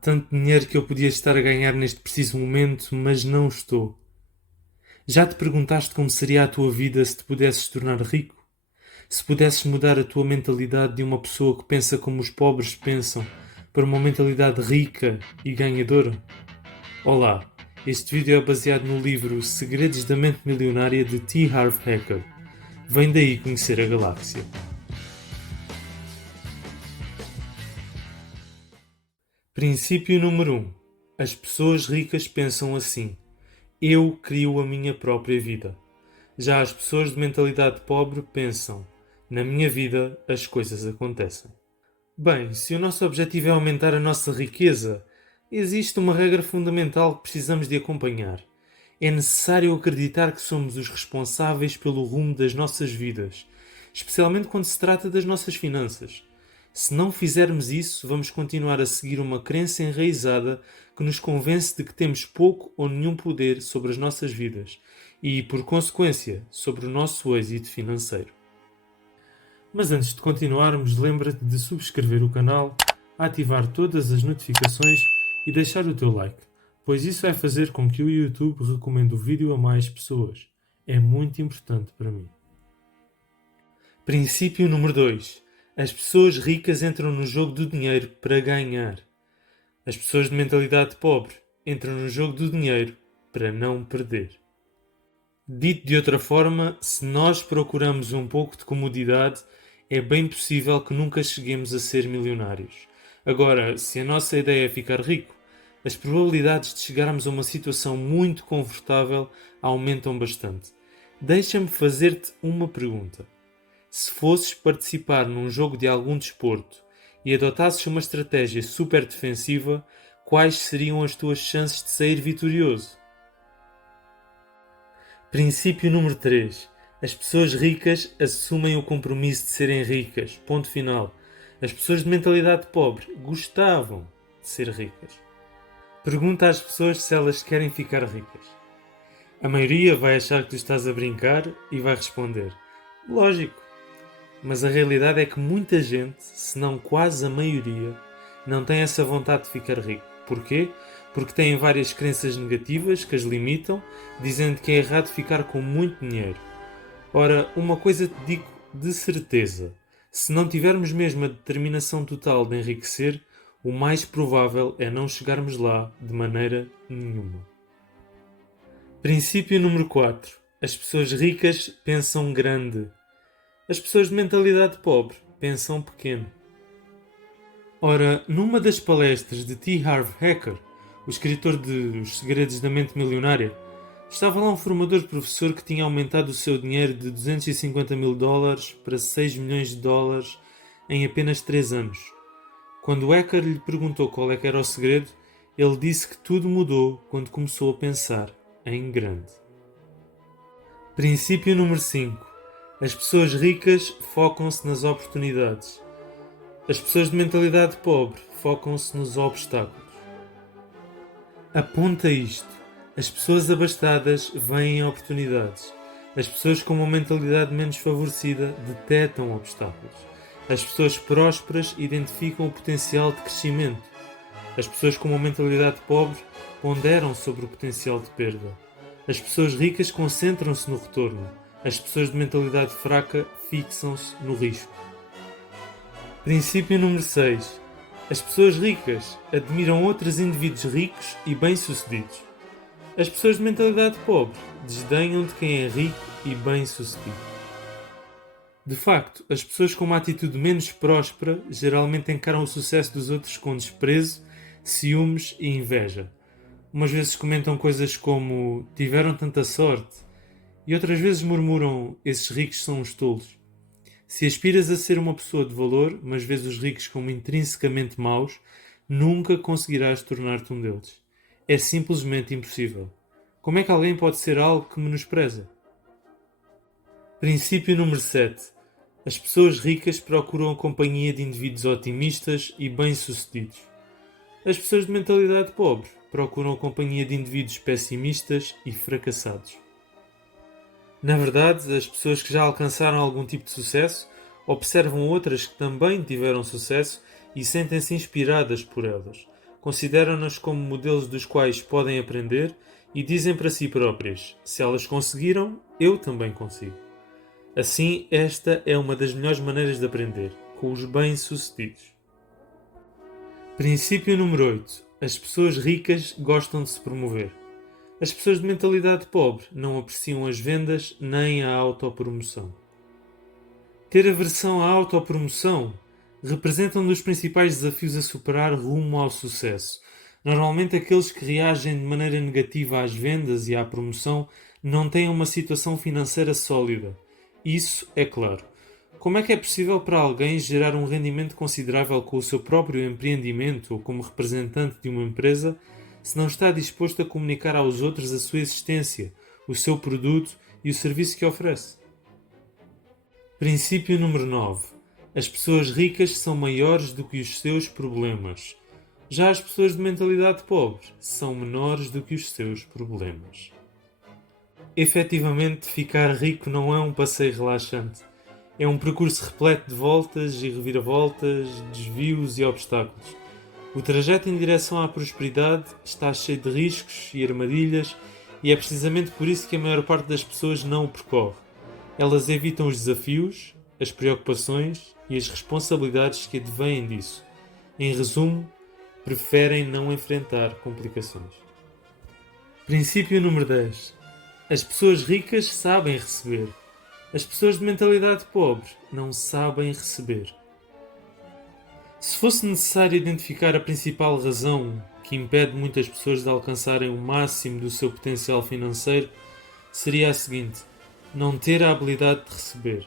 Tanto dinheiro que eu podia estar a ganhar neste preciso momento, mas não estou. Já te perguntaste como seria a tua vida se te pudesses tornar rico? Se pudesses mudar a tua mentalidade de uma pessoa que pensa como os pobres pensam para uma mentalidade rica e ganhadora? Olá, este vídeo é baseado no livro Segredos da Mente Milionária de T. Harv Eker. Vem daí conhecer a galáxia. Princípio número 1. As pessoas ricas pensam assim: eu crio a minha própria vida. Já as pessoas de mentalidade pobre pensam: na minha vida as coisas acontecem. Bem, se o nosso objetivo é aumentar a nossa riqueza, existe uma regra fundamental que precisamos de acompanhar. É necessário acreditar que somos os responsáveis pelo rumo das nossas vidas, especialmente quando se trata das nossas finanças. Se não fizermos isso, vamos continuar a seguir uma crença enraizada que nos convence de que temos pouco ou nenhum poder sobre as nossas vidas e, por consequência, sobre o nosso êxito financeiro. Mas antes de continuarmos, lembra-te de subscrever o canal, ativar todas as notificações e deixar o teu like, pois isso vai fazer com que o YouTube recomende o vídeo a mais pessoas. É muito importante para mim. Princípio número 2. As pessoas ricas entram no jogo do dinheiro para ganhar. As pessoas de mentalidade pobre entram no jogo do dinheiro para não perder. Dito de outra forma, se nós procuramos um pouco de comodidade, é bem possível que nunca cheguemos a ser milionários. Agora, se a nossa ideia é ficar rico, as probabilidades de chegarmos a uma situação muito confortável aumentam bastante. Deixa-me fazer-te uma pergunta. Se fosses participar num jogo de algum desporto e adotasses uma estratégia super defensiva, quais seriam as tuas chances de sair vitorioso? Princípio número 3. As pessoas ricas assumem o compromisso de serem ricas. Ponto final. As pessoas de mentalidade pobre gostavam de ser ricas. Pergunta às pessoas se elas querem ficar ricas. A maioria vai achar que tu estás a brincar e vai responder: lógico. Mas a realidade é que muita gente, se não quase a maioria, não tem essa vontade de ficar rico. Porquê? Porque têm várias crenças negativas que as limitam, dizendo que é errado ficar com muito dinheiro. Ora, uma coisa te digo de certeza: se não tivermos mesmo a determinação total de enriquecer, o mais provável é não chegarmos lá de maneira nenhuma. Princípio número 4. As pessoas ricas pensam grande. As pessoas de mentalidade pobre pensam pequeno. Ora, numa das palestras de T. Harv Eker, o escritor de Os Segredos da Mente Milionária, estava lá um formador professor que tinha aumentado o seu dinheiro de 250 mil dólares para 6 milhões de dólares em apenas 3 anos. Quando Eker lhe perguntou qual é que era o segredo, ele disse que tudo mudou quando começou a pensar em grande. Princípio número 5. As pessoas ricas focam-se nas oportunidades. As pessoas de mentalidade pobre focam-se nos obstáculos. Aponta isto. As pessoas abastadas veem oportunidades. As pessoas com uma mentalidade menos favorecida detectam obstáculos. As pessoas prósperas identificam o potencial de crescimento. As pessoas com uma mentalidade pobre ponderam sobre o potencial de perda. As pessoas ricas concentram-se no retorno. As pessoas de mentalidade fraca fixam-se no risco. Princípio número 6. As pessoas ricas admiram outros indivíduos ricos e bem-sucedidos. As pessoas de mentalidade pobre desdenham de quem é rico e bem-sucedido. De facto, as pessoas com uma atitude menos próspera geralmente encaram o sucesso dos outros com desprezo, ciúmes e inveja. Umas vezes comentam coisas como tiveram tanta sorte e outras vezes murmuram esses ricos são uns tolos. Se aspiras a ser uma pessoa de valor, mas vês os ricos como intrinsecamente maus, nunca conseguirás tornar-te um deles. É simplesmente impossível. Como é que alguém pode ser algo que menospreza? Princípio número 7. As pessoas ricas procuram a companhia de indivíduos otimistas e bem-sucedidos. As pessoas de mentalidade pobre procuram a companhia de indivíduos pessimistas e fracassados. Na verdade, as pessoas que já alcançaram algum tipo de sucesso observam outras que também tiveram sucesso e sentem-se inspiradas por elas. Consideram-nas como modelos dos quais podem aprender e dizem para si próprias: se elas conseguiram, eu também consigo. Assim, esta é uma das melhores maneiras de aprender, com os bem-sucedidos. Princípio número 8. As pessoas ricas gostam de se promover. As pessoas de mentalidade pobre não apreciam as vendas nem a autopromoção. Ter aversão à autopromoção representa um dos principais desafios a superar rumo ao sucesso. Normalmente, aqueles que reagem de maneira negativa às vendas e à promoção não têm uma situação financeira sólida. Isso é claro. Como é que é possível para alguém gerar um rendimento considerável com o seu próprio empreendimento ou como representante de uma empresa se não está disposto a comunicar aos outros a sua existência, o seu produto e o serviço que oferece? Princípio número 9. As pessoas ricas são maiores do que os seus problemas. Já as pessoas de mentalidade pobre são menores do que os seus problemas. Efetivamente, ficar rico não é um passeio relaxante. É um percurso repleto de voltas e reviravoltas, desvios e obstáculos. O trajeto em direção à prosperidade está cheio de riscos e armadilhas e é precisamente por isso que a maior parte das pessoas não o percorre. Elas evitam os desafios, as preocupações e as responsabilidades que advêm disso. Em resumo, preferem não enfrentar complicações. Princípio número 10. As pessoas ricas sabem receber. As pessoas de mentalidade pobre não sabem receber. Se fosse necessário identificar a principal razão que impede muitas pessoas de alcançarem o máximo do seu potencial financeiro, seria a seguinte: não ter a habilidade de receber.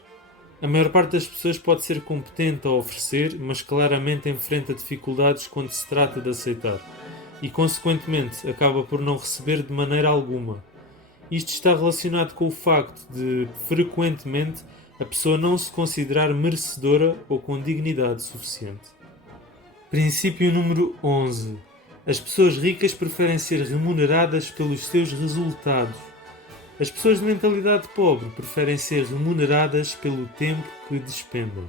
A maior parte das pessoas pode ser competente a oferecer, mas claramente enfrenta dificuldades quando se trata de aceitar e, consequentemente, acaba por não receber de maneira alguma. Isto está relacionado com o facto de, frequentemente, a pessoa não se considerar merecedora ou com dignidade suficiente. Princípio número 11. As pessoas ricas preferem ser remuneradas pelos seus resultados. As pessoas de mentalidade pobre preferem ser remuneradas pelo tempo que despendem.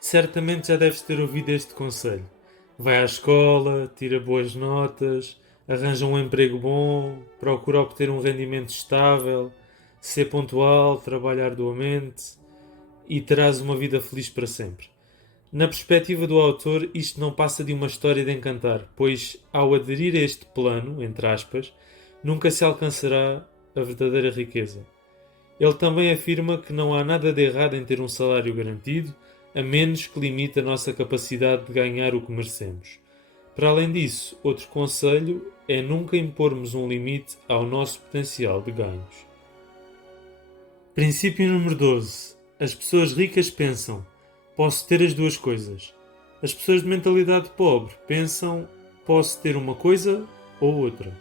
Certamente já deves ter ouvido este conselho. Vai à escola, tira boas notas, arranja um emprego bom, procura obter um rendimento estável, ser pontual, trabalha arduamente e terás uma vida feliz para sempre. Na perspectiva do autor, isto não passa de uma história de encantar, pois ao aderir a este plano, entre aspas, nunca se alcançará a verdadeira riqueza. Ele também afirma que não há nada de errado em ter um salário garantido, a menos que limite a nossa capacidade de ganhar o que merecemos. Para além disso, outro conselho é nunca impormos um limite ao nosso potencial de ganhos. Princípio número 12. As pessoas ricas pensam: posso ter as duas coisas. As pessoas de mentalidade pobre pensam: posso ter uma coisa ou outra.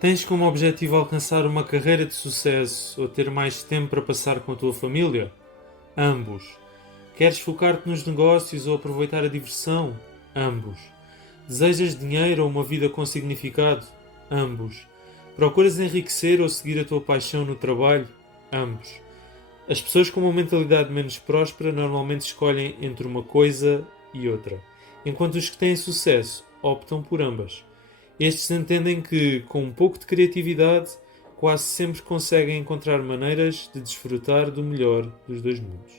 Tens como objetivo alcançar uma carreira de sucesso ou ter mais tempo para passar com a tua família? Ambos. Queres focar-te nos negócios ou aproveitar a diversão? Ambos. Desejas dinheiro ou uma vida com significado? Ambos. Procuras enriquecer ou seguir a tua paixão no trabalho? Ambos. As pessoas com uma mentalidade menos próspera normalmente escolhem entre uma coisa e outra, enquanto os que têm sucesso optam por ambas. Estes entendem que, com um pouco de criatividade, quase sempre conseguem encontrar maneiras de desfrutar do melhor dos dois mundos.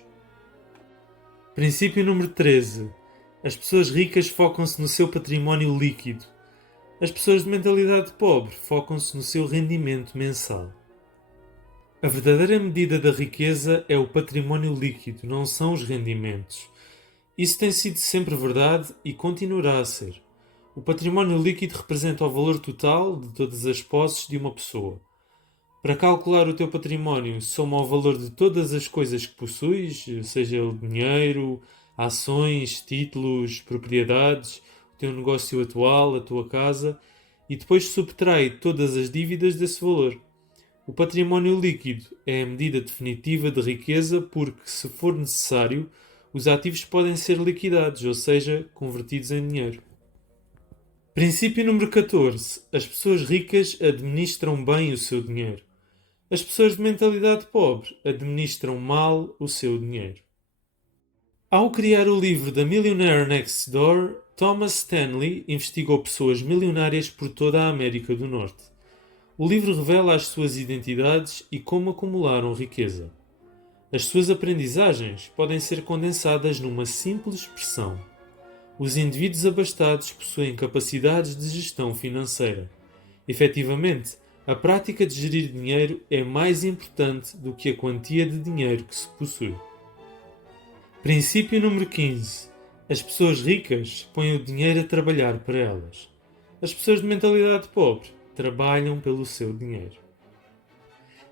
Princípio número 13. As pessoas ricas focam-se no seu património líquido. As pessoas de mentalidade pobre focam-se no seu rendimento mensal. A verdadeira medida da riqueza é o património líquido, não são os rendimentos. Isso tem sido sempre verdade e continuará a ser. O património líquido representa o valor total de todas as posses de uma pessoa. Para calcular o teu património, soma o valor de todas as coisas que possuis, seja ele dinheiro, ações, títulos, propriedades, o teu negócio atual, a tua casa, e depois subtrai todas as dívidas desse valor. O património líquido é a medida definitiva de riqueza porque, se for necessário, os ativos podem ser liquidados, ou seja, convertidos em dinheiro. Princípio número 14. As pessoas ricas administram bem o seu dinheiro. As pessoas de mentalidade pobre administram mal o seu dinheiro. Ao criar o livro The Millionaire Next Door, Thomas Stanley investigou pessoas milionárias por toda a América do Norte. O livro revela as suas identidades e como acumularam riqueza. As suas aprendizagens podem ser condensadas numa simples expressão: os indivíduos abastados possuem capacidades de gestão financeira. Efetivamente, a prática de gerir dinheiro é mais importante do que a quantia de dinheiro que se possui. Princípio número 15. As pessoas ricas põem o dinheiro a trabalhar para elas. As pessoas de mentalidade pobre trabalham pelo seu dinheiro.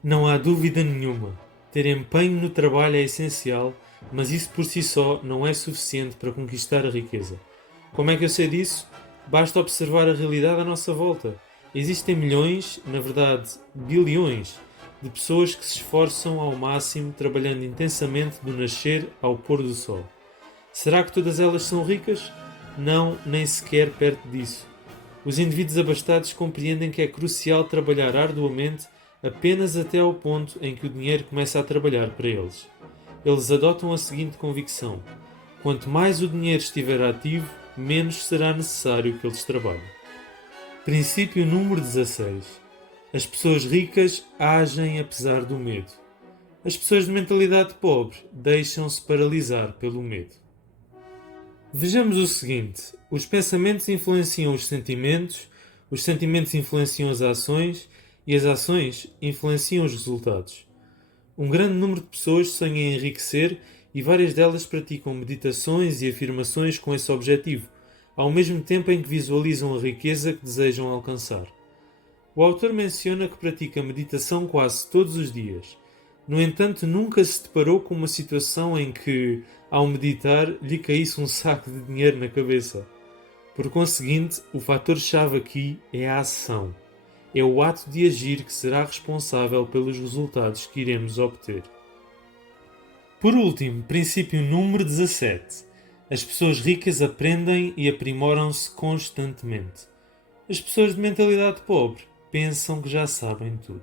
Não há dúvida nenhuma. Ter empenho no trabalho é essencial, mas isso por si só não é suficiente para conquistar a riqueza. Como é que eu sei disso? Basta observar a realidade à nossa volta. Existem milhões, na verdade bilhões, de pessoas que se esforçam ao máximo trabalhando intensamente do nascer ao pôr do sol. Será que todas elas são ricas? Não, nem sequer perto disso. Os indivíduos abastados compreendem que é crucial trabalhar arduamente apenas até ao ponto em que o dinheiro começa a trabalhar para eles. Eles adotam a seguinte convicção: quanto mais o dinheiro estiver ativo, menos será necessário que eles trabalhem. Princípio número 16. As pessoas ricas agem apesar do medo. As pessoas de mentalidade pobre deixam-se paralisar pelo medo. Vejamos o seguinte: os pensamentos influenciam os sentimentos influenciam as ações e as ações influenciam os resultados. Um grande número de pessoas sonha em enriquecer e várias delas praticam meditações e afirmações com esse objetivo, ao mesmo tempo em que visualizam a riqueza que desejam alcançar. O autor menciona que pratica meditação quase todos os dias. No entanto, nunca se deparou com uma situação em que, ao meditar, lhe caísse um saco de dinheiro na cabeça. Por conseguinte, o fator-chave aqui é a ação. É o ato de agir que será responsável pelos resultados que iremos obter. Por último, princípio número 17. As pessoas ricas aprendem e aprimoram-se constantemente. As pessoas de mentalidade pobre pensam que já sabem tudo.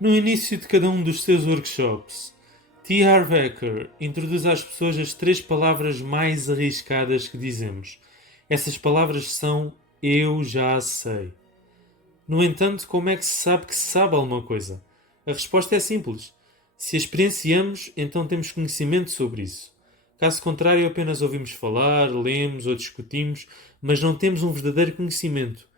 No início de cada um dos seus workshops, T. Harv Eker introduz às pessoas as 3 palavras mais arriscadas que dizemos. Essas palavras são "eu já sei". No entanto, como é que se sabe alguma coisa? A resposta é simples. Se a experienciamos, então temos conhecimento sobre isso. Caso contrário, apenas ouvimos falar, lemos ou discutimos, mas não temos um verdadeiro conhecimento.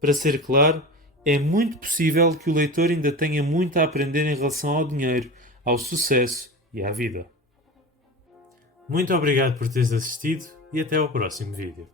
Para ser claro, é muito possível que o leitor ainda tenha muito a aprender em relação ao dinheiro, ao sucesso e à vida. Muito obrigado por teres assistido e até ao próximo vídeo.